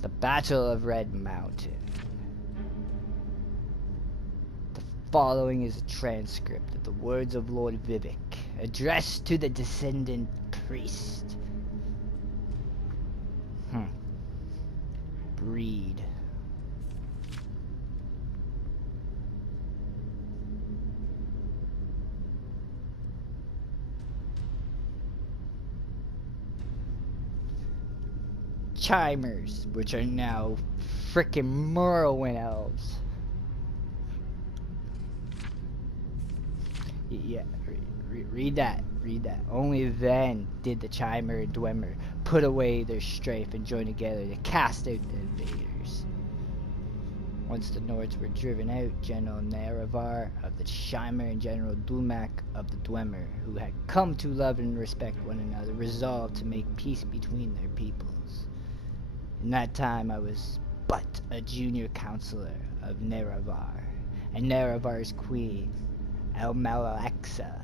The Battle of Red Mountain. The following is a transcript of the words of Lord Vivek, addressed to the descendant priest. Breed. Chimers, which are now frickin' morrowind elves. Yeah, read that. Read that. Only then did the Chimer and Dwemer put away their strife and join together to cast out the invaders. Once the Nords were driven out, General Nerevar of the Chimer and General Dulmak of the Dwemer, who had come to love and respect one another, resolved to make peace between their peoples. In that time I was but a junior counselor of Nerevar, and Nerevar's queen, Elmalaxa,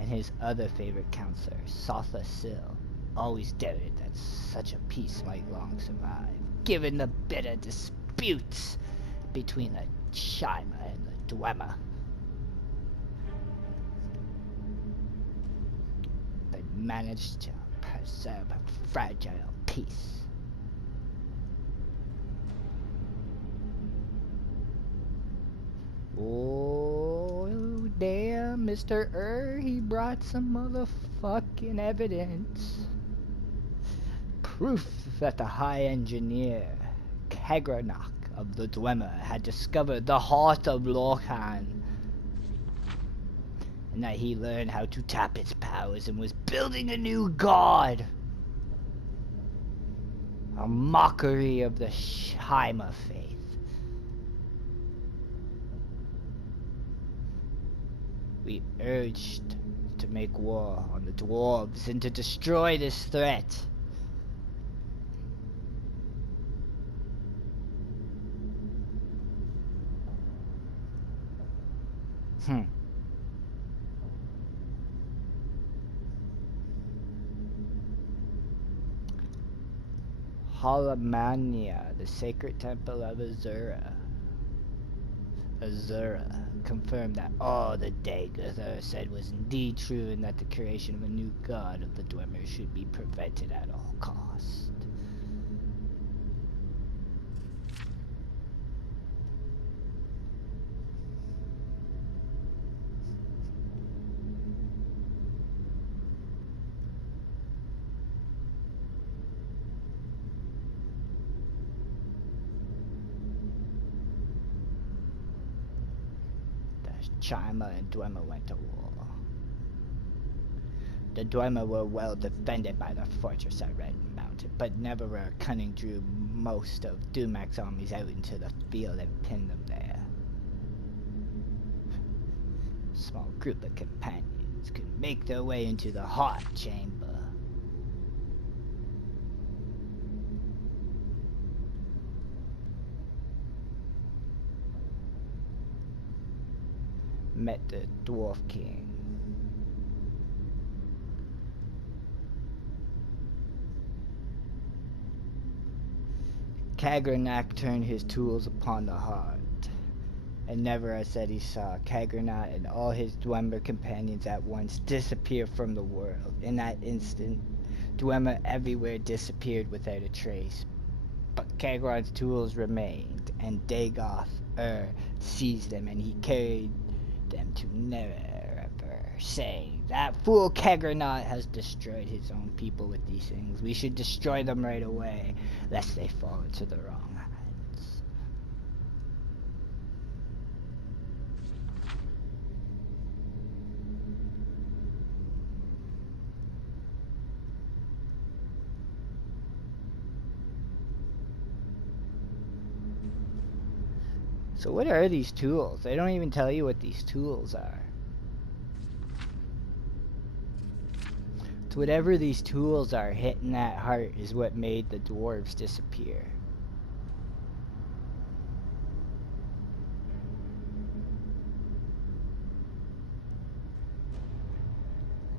and his other favorite counselor, Sotha Sil, always doubted that such a peace might long survive, given the bitter disputes between the Chimer and the Dwemer. They managed to preserve a fragile peace. Oh, damn, Mr. he brought some motherfucking evidence. Proof that the High Engineer, Kagranok of the Dwemer, had discovered the heart of Lorkhan, and that he learned how to tap its powers and was building a new god. A mockery of the Chimer faith. We urged to make war on the dwarves and to destroy this threat. Halamania, the sacred temple of Azura, confirmed that all the Dagother said was indeed true, and that the creation of a new god of the Dwemer should be prevented at all cost. Chimer and Dwemer went to war. The Dwemer were well defended by the fortress at Red Mountain, but Neverer Cunning drew most of Dumak's armies out into the field and pinned them there. A small group of companions could make their way into the heart chamber. Met the Dwarf King. Kagranok turned his tools upon the heart, and Neverer said he saw Kagranok and all his Dwemer companions at once disappear from the world. In that instant, Dwemer everywhere disappeared without a trace, but Kagranok's tools remained, and Dagoth seized them, and he carried them to Nerevar, saying, "That fool Kagranok has destroyed his own people with these things. We should destroy them right away, lest they fall into the wrong hands." So what are these tools? They don't even tell you what these tools are. So whatever these tools are, hitting that heart is what made the dwarves disappear.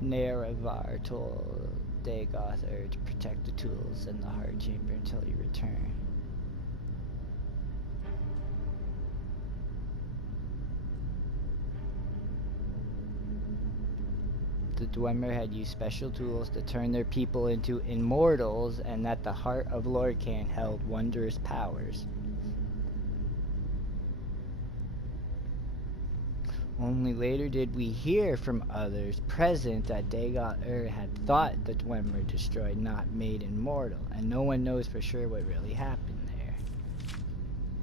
Nerevar told Dagoth to protect the tools in the heart chamber until you return. The Dwemer had used special tools to turn their people into immortals, and that the heart of Lorcan held wondrous powers. Only later did we hear from others present that Dagoth had thought the Dwemer destroyed, not made immortal, and no one knows for sure what really happened there.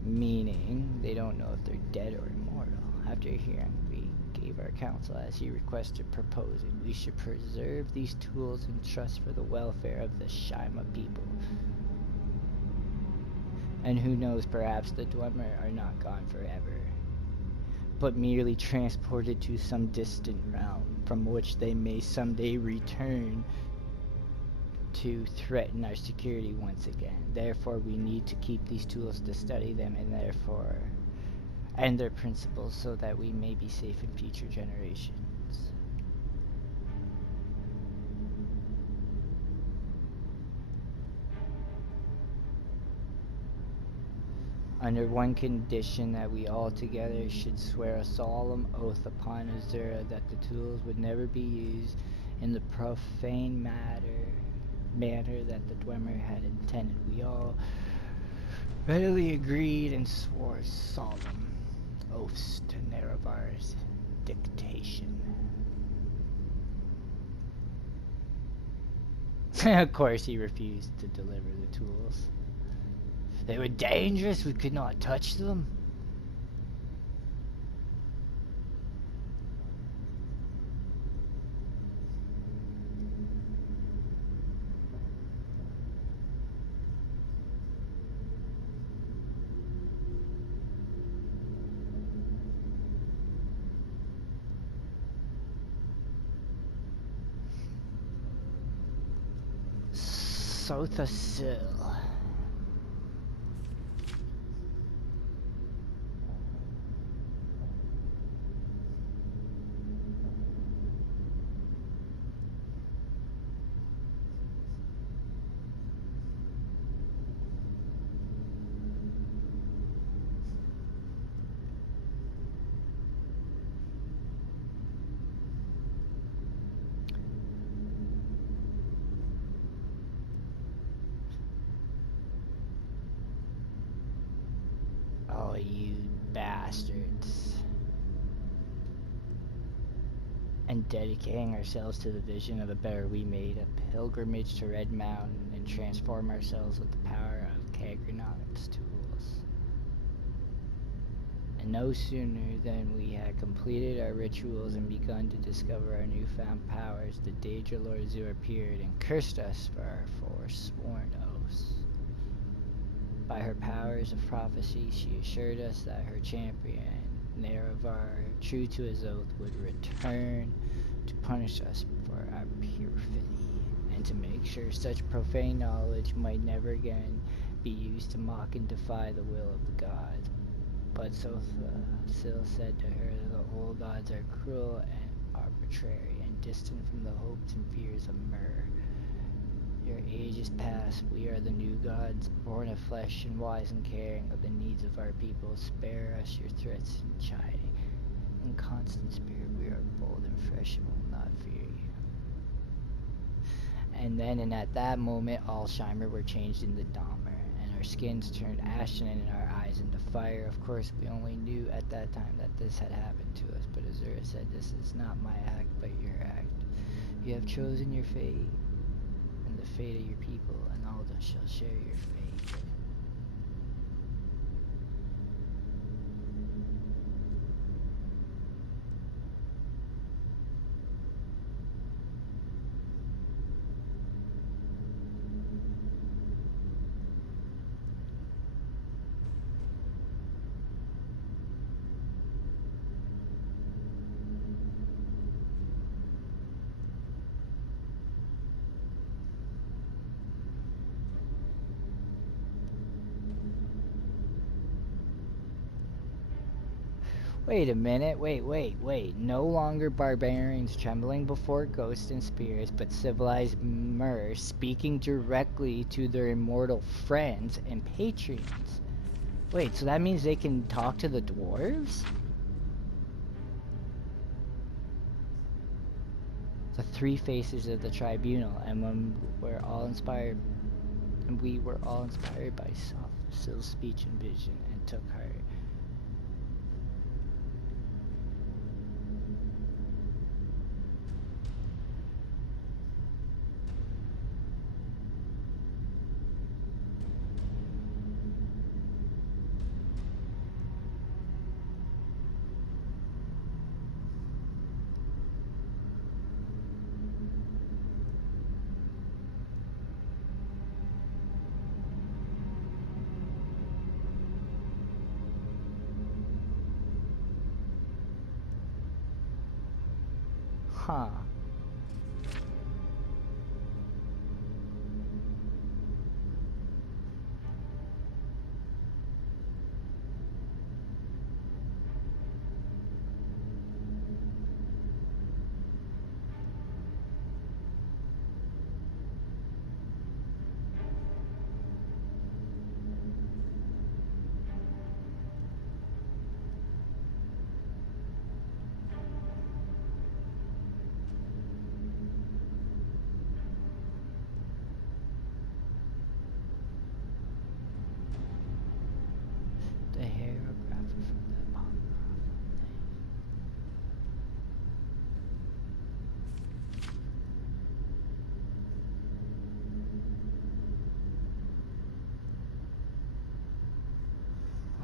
Meaning, they don't know if they're dead or immortal. After hearing, we gave our counsel as he requested, proposing we should preserve these tools and trust for the welfare of the Chimer people. And who knows, perhaps the Dwemer are not gone forever, but merely transported to some distant realm from which they may someday return to threaten our security once again. Therefore, we need to keep these tools to study them and their principles so that we may be safe in future generations. Under one condition, that we all together should swear a solemn oath upon Azura that the tools would never be used in the profane manner that the Dwemer had intended. We all readily agreed and swore solemn oaths to Nerevar's dictation. Of course, he refused to deliver the tools. They were dangerous, we could not touch them. Sothasil. Oh, you bastards. And dedicating ourselves to the vision of a better, we made a pilgrimage to Red Mountain and transform ourselves with the power of Kagranot's tools. And no sooner than we had completed our rituals and begun to discover our newfound powers, the Daedra Lord Zu appeared and cursed us for our forsworn oaths. By her powers of prophecy, she assured us that her champion, Nerevar, true to his oath, would return to punish us for our perfidy, and to make sure such profane knowledge might never again be used to mock and defy the will of the gods. But Sothasil said to her that the old gods are cruel and arbitrary, and distant from the hopes and fears of Mer. Your age is past, we are the new gods, born of flesh and wise and caring of the needs of our people. Spare us your threats and chiding. In constant spirit we are bold and fresh and will not fear you. And then, and at that moment, all Chimer were changed into Dahmer, and our skins turned ashen and our eyes into fire. Of course, we only knew at that time that this had happened to us, but Azura said, "This is not my act, but your act. You have chosen your fate, and the fate of your people, and all of us shall share your fate." Wait a minute, wait. No longer barbarians trembling before ghosts and spirits, but civilized Mer speaking directly to their immortal friends and patrons. Wait, so that means they can talk to the dwarves? The three faces of the tribunal, and when we're all inspired, and we were all inspired by soft, still speech and vision, and took heart. Huh. The hieroglyph from the apocryphal name.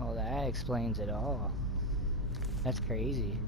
Oh, that explains it all. That's crazy.